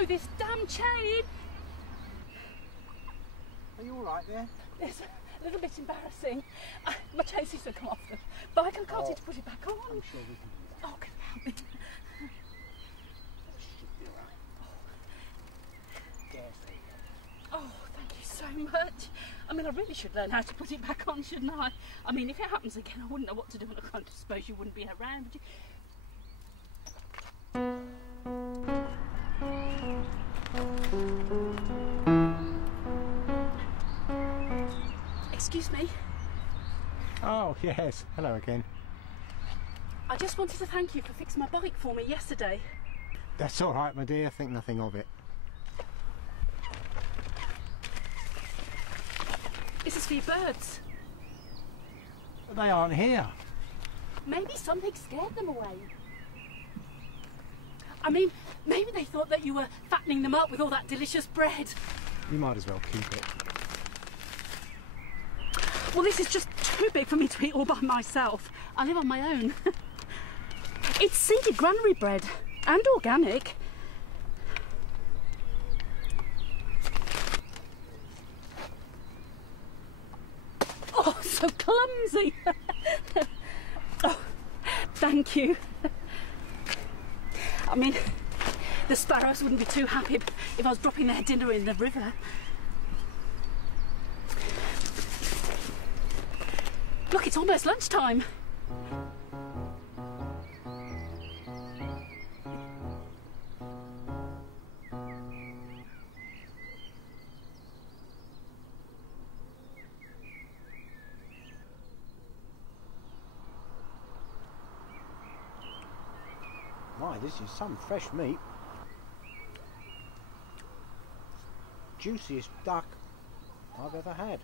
throw this damn chain. Are you all right there? It's a little bit embarrassing. My chain seems to have come off the bike. I can't seem to put it back on. I'm sure we can do that. Oh, can you help me? That should be all right. Yes, there you go. Oh, thank you so much. I mean, I really should learn how to put it back on, shouldn't I? I mean, if it happens again, I wouldn't know what to do, and I can't suppose you wouldn't be around, would you? Excuse me. Oh, yes. Hello again. I just wanted to thank you for fixing my bike for me yesterday. That's all right, my dear. Think nothing of it. This is for your birds. But they aren't here. Maybe something scared them away. I mean, maybe they thought that you were fattening them up with all that delicious bread. You might as well keep it. Well, this is just too big for me to eat all by myself. I live on my own. It's seeded granary bread and organic. Oh, so clumsy. Oh, thank you. I mean, the sparrows wouldn't be too happy if I was dropping their dinner in the river. Look, it's almost lunchtime. My, this is some fresh meat. Juiciest duck I've ever had.